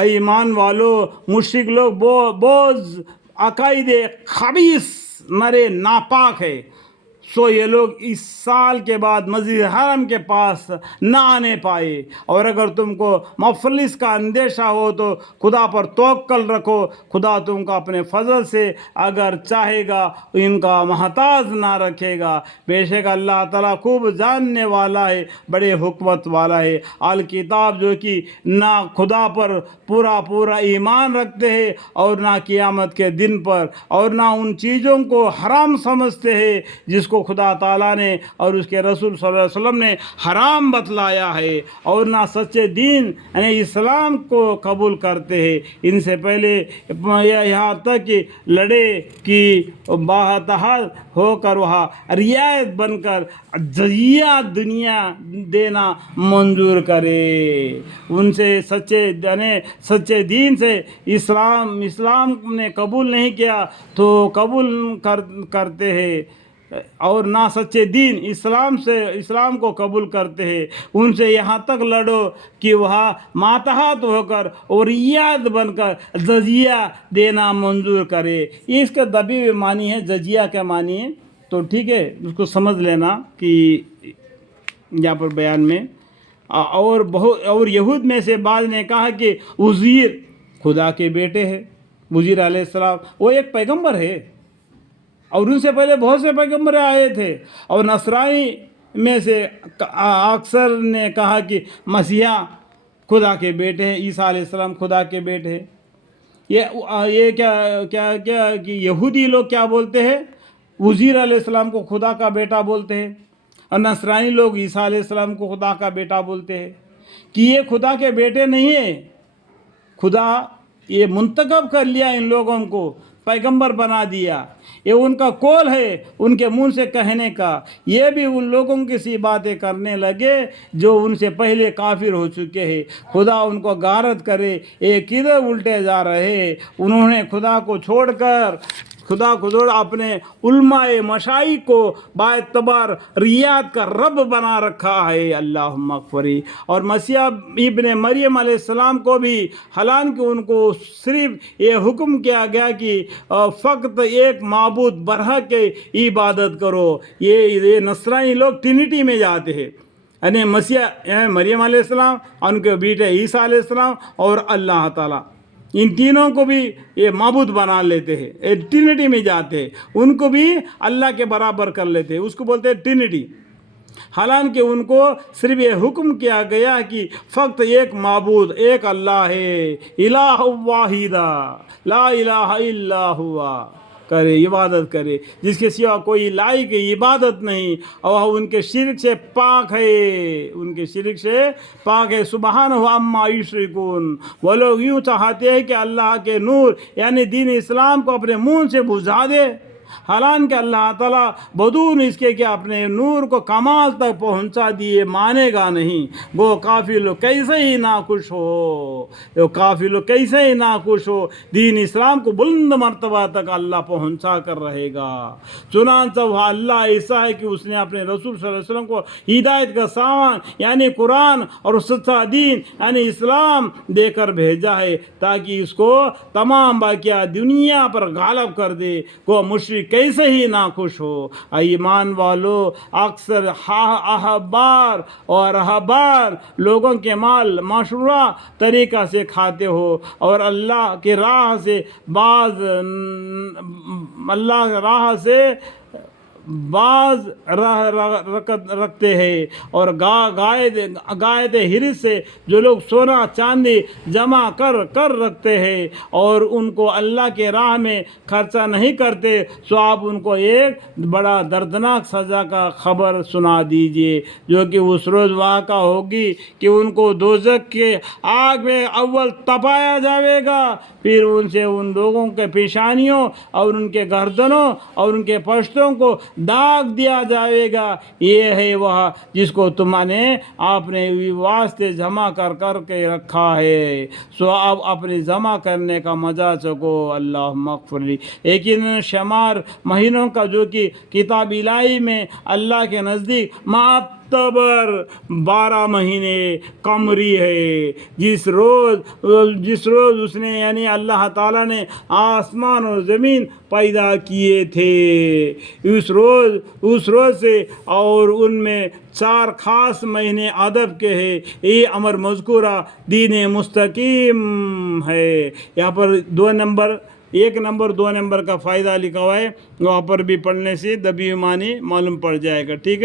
ایمان والو مشرک لوگ بوز عقائد خبیث مرے ناپاک ہے، سو یہ لوگ اس سال کے بعد مسجد حرم کے پاس نہ آنے پائے۔ اور اگر تم کو مفلس کا اندیشہ ہو تو خدا پر توکل رکھو، خدا تم کو اپنے فضل سے اگر چاہے گا ان کا محتاج نہ رکھے گا۔ بے شک اللہ تعالیٰ خوب جاننے والا ہے، بڑے حکمت والا ہے۔ الکتاب جو کہ نہ خدا پر پورا ایمان رکھتے ہیں اور نہ قیامت کے دن پر، اور نہ ان چیزوں کو حرام سمجھتے ہیں جس کو خدا تعالیٰ نے اور اس کے رسول صلی اللہ علیہ وسلم نے حرام بتلایا ہے، اور نہ سچے دین یعنی اسلام کو قبول کرتے ہیں۔ ان سے پہلے یہاں تک کہ لڑے کہ باحتحال ہو کر وہاں رعایت بن کر جزیہ دنیا دینا منظور کرے۔ ان سے سچے دین سے اسلام نے قبول نہیں کیا تو قبول کرتے ہیں، اور نہ سچے دین اسلام کو قبول کرتے ہیں۔ ان سے یہاں تک لڑو کہ وہاں ماتحت ہو کر اور رعایت بن کر جزیہ دینا منظور کرے۔ یہ اس کا دبی ہوئی معنی ہے، جزیہ کا معنی ہے، تو ٹھیک ہے اس کو سمجھ لینا کہ یہاں پر بیان میں اور یہود میں سے بعض نے کہا کہ عزیر خدا کے بیٹے ہیں۔ عزیر علیہ السلام وہ ایک پیغمبر ہے، اور ان سے پہلے بہت سے پیغمبر آئے تھے۔ اور نصرانی میں سے اکثر نے کہا کہ مسیح خدا کے بیٹے ہیں، عیسیٰ علیہ السلام خدا کے بیٹے ہیں۔ یہ کیا کہ یہودی لوگ کیا بولتے ہیں؟ عزیر علیہ السلام کو خدا کا بیٹا بولتے ہیں، اور نصرانی لوگ عیسیٰ علیہ السلام کو خدا کا بیٹا بولتے ہیں، کہ یہ خدا کے بیٹے نہیں ہیں۔ خدا یہ منتخب کر لیا ان لوگوں کو، پیغمبر بنا دیا، یہ ان کا قول ہے ان کے منہ سے کہنے کا۔ یہ بھی ان لوگوں کی سی باتیں کرنے لگے جو ان سے پہلے کافر ہو چکے ہیں۔ خدا ان کو غارت کرے، یہ کدھر الٹے جا رہے ہیں۔ انہوں نے خدا کو چھوڑ اپنے علماء مشائخ کو باعتبار ریاض کا رب بنا رکھا ہے، اللہم اغفری۔ اور مسیح ابن مریم علیہ السلام کو بھی، حالانکہ ان کو صرف یہ حکم کیا گیا کہ فقط ایک معبود برحق کی عبادت کرو۔ یہ نصرانی لوگ ٹرینٹی میں جاتے ہیں، یعنی مسیح مریم علیہ السلام، ان کے بیٹے عیسیٰ علیہ السلام اور اللہ تعالیٰ، ان تینوں کو بھی یہ معبود بنا لیتے ہیں، ٹرینٹی میں جاتے ہیں، ان کو بھی اللہ کے برابر کر لیتے ہیں، اس کو بولتے ہیں ٹرینٹی۔ حالانکہ ان کو صرف یہ حکم کیا گیا کہ فقط ایک معبود، ایک اللہ ہے، الہ واحد لا الہ الا ہوا، کرے عبادت کرے، جس کے سوا کوئی لائق عبادت نہیں، اور ان کے شرک سے پاک ہے، سبحانہ عما یشرکون۔ وہ لوگ یوں چاہتے ہیں کہ اللہ کے نور یعنی دین اسلام کو اپنے منہ سے بجھا دے، حالانکہ اللہ تعالیٰ بدون اس کے کہ اپنے نور کو کمال تک پہنچا دیے مانے گا نہیں۔ وہ کافی لوگ کیسے ہی ناخوش ہو، دین اسلام کو بلند مرتبہ تک اللہ پہنچا کر رہے گا۔ چنانچہ وہ اللہ ایسا ہے کہ اس نے اپنے رسول صلی اللہ علیہ وسلم کو ہدایت کا سامان یعنی قرآن اور سچا دین یعنی اسلام دے کر بھیجا ہے، تاکہ اس کو تمام باقیہ دنیا پر غالب کر دے۔ وہ مشرک کیسے ہی ناخوش ہو۔ ایمان والو، اکثر احبار اور رہبان لوگوں کے مال مشروع طریقہ سے کھاتے ہو، اور اللہ کی راہ سے بعض رکھتے ہیں، اور غایت حرص سے جو لوگ سونا چاندی جمع کر رکھتے ہیں اور ان کو اللہ کے راہ میں خرچہ نہیں کرتے، سو آپ ان کو ایک بڑا دردناک سزا کا خبر سنا دیجئے، جو کہ اس روز واقع ہوگی کہ ان کو دوزخ کے آگ میں اول تپایا جائے گا، پھر ان سے ان لوگوں کے پیشانیوں اور ان کے گردنوں اور ان کے پشتوں کو داغ دیا جائے گا۔ یہ ہے وہ جس کو تم نے اپنے واسطے جمع کر کے رکھا ہے، سو اب اپنے جمع کرنے کا مزہ چکو، اللہم اغفر لی۔ لیکن شمار مہینوں کا جو کہ کتاب الہی میں اللہ کے نزدیک معتبر 12 مہینے قمری ہے، جس روز اس نے یعنی اللہ تعالیٰ نے آسمان اور زمین پیدا کیے تھے، اس روز سے، اور ان میں 4 خاص مہینے ادب کے ہیں۔ یہ امر مذکورہ دین مستقیم ہے۔ یہاں پر 1 نمبر 2 نمبر کا فائدہ لکھا ہوا ہے، وہاں پر بھی پڑھنے سے دبی معنی معلوم پڑ جائے گا، ٹھیک ہے۔